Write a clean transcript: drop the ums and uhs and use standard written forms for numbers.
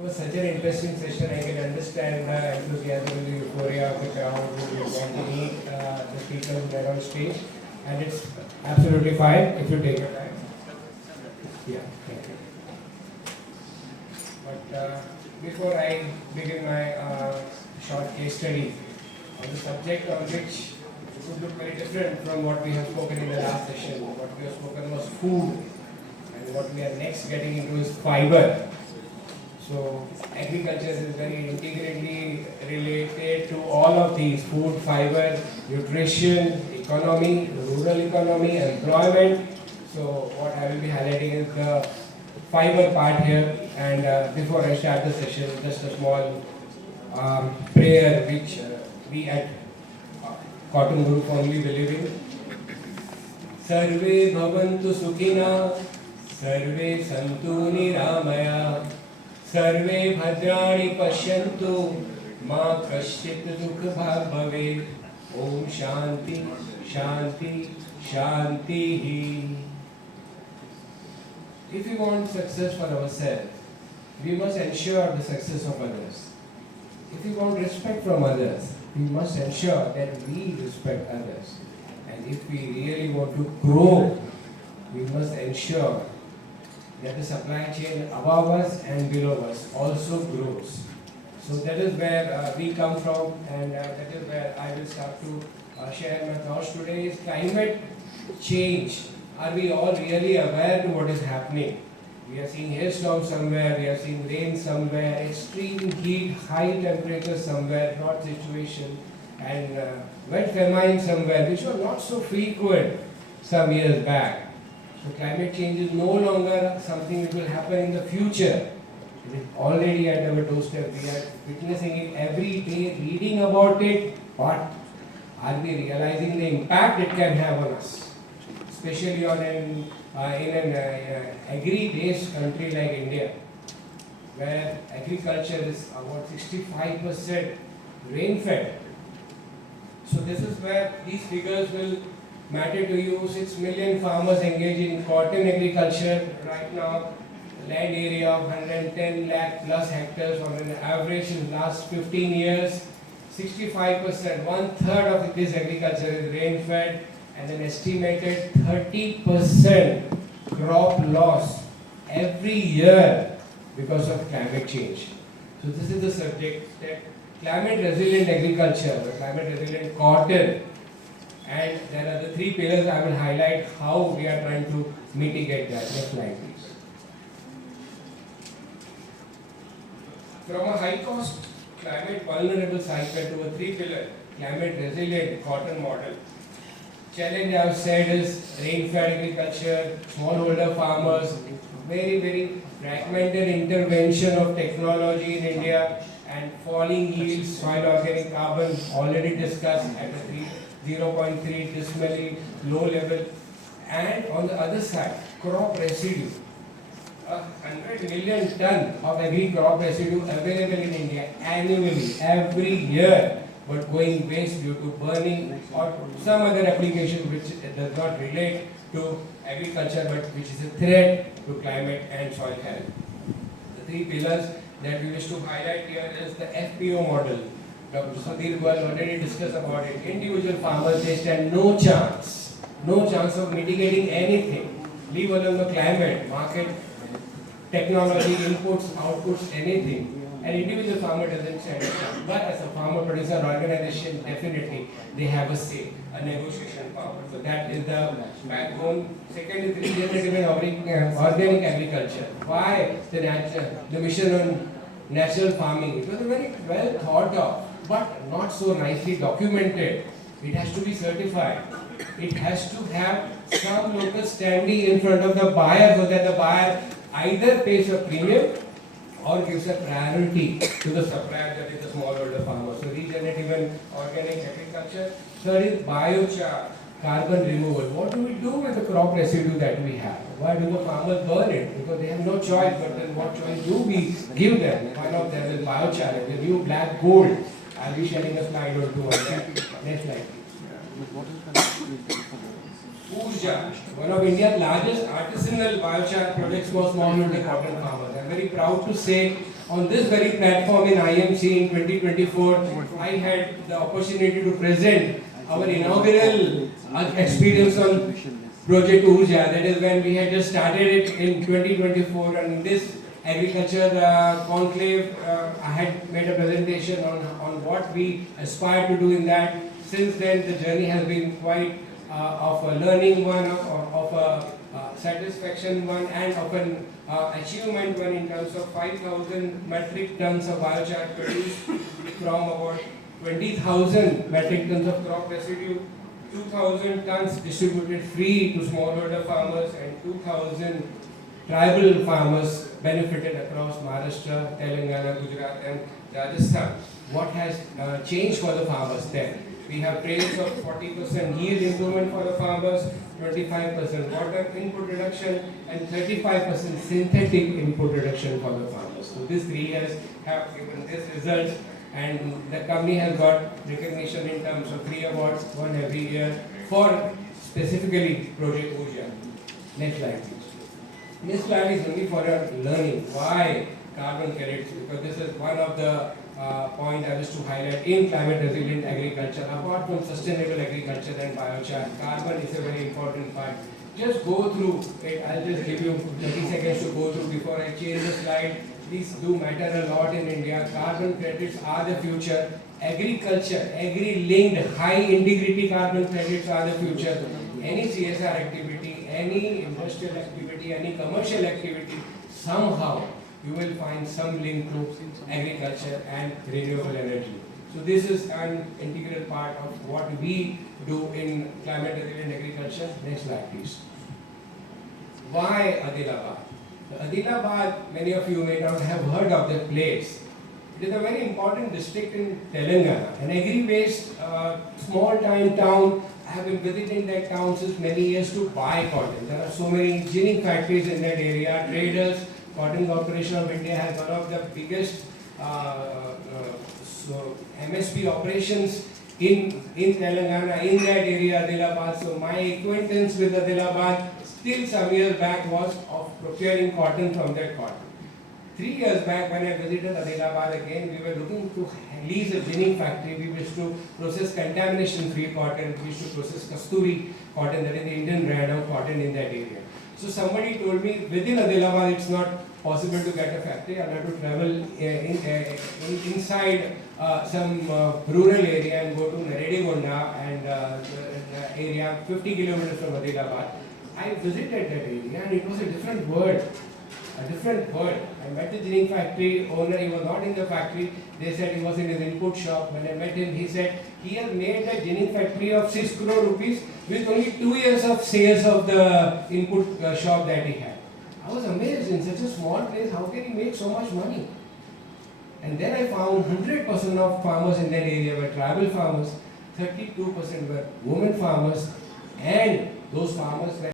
It was such an interesting session. I can understand the enthusiasm and the euphoria of the crowd who is going to meet the speakers that are on stage. And it's absolutely fine if you take your time. Yeah, thank you. But before I begin my short case study on the subject on which it would look very different from what we have spoken in the last session. What we have spoken was food, and what we are next getting into is fiber. So agriculture is very integrally related to all of these: food, fiber, nutrition, economy, rural economy, employment. So what I will be highlighting is the fiber part here. And before I start the session, just a small prayer which we at Cottonguru firmly believe in. Sarve bhavantu sukhina, sarve santu niramaya, sarve bhadrani pashyantu, ma kasyit dukha bhag bhave. Om Shanti, Shanti, Shanti. If we want success for ourselves, we must ensure the success of others. If we want respect from others, we must ensure that we respect others. And if we really want to grow, we must ensure that the supply chain above us and below us also grows. So that is where we come from, and that is where I will start to share my thoughts today. Is climate change. Are we all really aware to what is happening? We are seeing hailstorms somewhere, we are seeing rain somewhere, extreme heat, high temperature somewhere, drought situation, and wet famine somewhere, which were not so frequent some years back. So climate change is no longer something that will happen in the future. It is already at our doorstep. We are witnessing it every day, reading about it, but are we realizing the impact it can have on us? Especially on in an agri-based country like India, where agriculture is about 65% rain-fed. So this is where these figures will matter to you. 6 million farmers engage in cotton agriculture right now. Land area of 110 lakh plus hectares on an average in the last 15 years. 65%, one-third of this agriculture is rain-fed, and an estimated 30% crop loss every year because of climate change. So this is the subject, that climate resilient agriculture, or climate resilient cotton, and there are the three pillars. I will highlight how we are trying to mitigate that. Next slide, please. From a high cost climate vulnerable cycle to a three pillar climate resilient cotton model. Challenge I have said is rain-fed agriculture, smallholder farmers, very fragmented intervention of technology in India, and falling yields, soil organic carbon already discussed at a 0.3 decimally low level, and on the other side, crop residue. 100 million ton of agri crop residue available in India annually, every year, but going waste due to burning or some other application which does not relate to agriculture but which is a threat to climate and soil health. The three pillars that we wish to highlight here is the FPO model. Dr. Sudhir already discussed about it. Individual farmers, they stand no chance of mitigating anything, leave alone the climate, market, technology, inputs, outputs, anything. An individual farmer doesn't stand a chance, but as a farmer producer organization, definitely they have a say, a negotiation power. So that is the backbone. Second is regenerative and organic agriculture. Why the mission on natural farming? It was very well thought of, but not so nicely documented. It has to be certified. It has to have some local standing in front of the buyer, so that the buyer either pays a premium or gives a priority to the supplier, that is the smallholder farmer. So regenerative and organic agriculture. Third is biochar, carbon removal. What do we do with the crop residue that we have? Why do the farmers burn it? Because they have no choice, but then what choice do we give them? One of them is biochar, the new black gold. I'll be sharing a slide or two on that. Next slide, please. Urja, one of India's largest artisanal biochar projects for smallholder cotton farmers. I'm very proud to say On this very platform in IMC in 2024, I had the opportunity to present our inaugural experience on Project Urja. That is when we had just started it in 2024, and in this agriculture conclave, I had made a presentation on what we aspire to do in that. Since then, the journey has been quite of a learning one, of a satisfaction one, and of an achievement one in terms of 5,000 metric tons of biochar produced from about 20,000 metric tons of crop residue, 2,000 tons distributed free to smallholder farmers, and 2,000 tribal farmers benefited across Maharashtra, Telangana, Gujarat and Rajasthan. What has changed for the farmers then? We have trails of 40% yield improvement for the farmers, 25% water input reduction, and 35% synthetic input reduction for the farmers. So these 3 years have given this result, and the company has got recognition in terms of 3 awards, 1 every year, for specifically Project Urja. Next slide, please. This slide is only for our learning. Why carbon credits? Because this is one of the point I wish to highlight in climate resilient agriculture. Apart from sustainable agriculture and biochar, carbon is a very important part. Just go through it. I'll just give you 30 seconds to go through before I change the slide. These do matter a lot in India. Carbon credits are the future. Agriculture, agri-linked, high integrity carbon credits are the future. Any CSR activity, any industrial activity, any commercial activity, somehow you will find some link to agriculture and renewable energy. So this is an integral part of what we do in climate resilient agriculture. Next slide, please. Why Adilabad? Adilabad, many of you may not have heard of the place. It is a very important district in Telangana, an agri-based small-time town. I have been visiting that town since many years to buy cotton. There are so many ginning factories in that area, traders. Cotton Corporation of India has one of the biggest MSP operations in Telangana, in that area, Adilabad. So my acquaintance with Adilabad still some years back was of procuring cotton from that cotton. 3 years back when I visited Adilabad again, we were looking to lease a ginning factory. We used to process contamination-free cotton. We used to process kasturi cotton, that is the Indian brand of cotton in that area. So somebody told me within Adilabad it's not possible to get a factory. I'll have to travel inside some rural area and go to Naredigonda and area 50 kilometers from Adilabad. I visited that area and it was a different world. I met the ginning factory owner. He was not in the factory. They said he was in his input shop. When I met him, he said he had made a ginning factory of 6 crore rupees with only 2 years of sales of the input shop that he had. I was amazed, in such a small place, how can he make so much money? And then I found 100% of farmers in that area were tribal farmers, 32% were women farmers, and those farmers were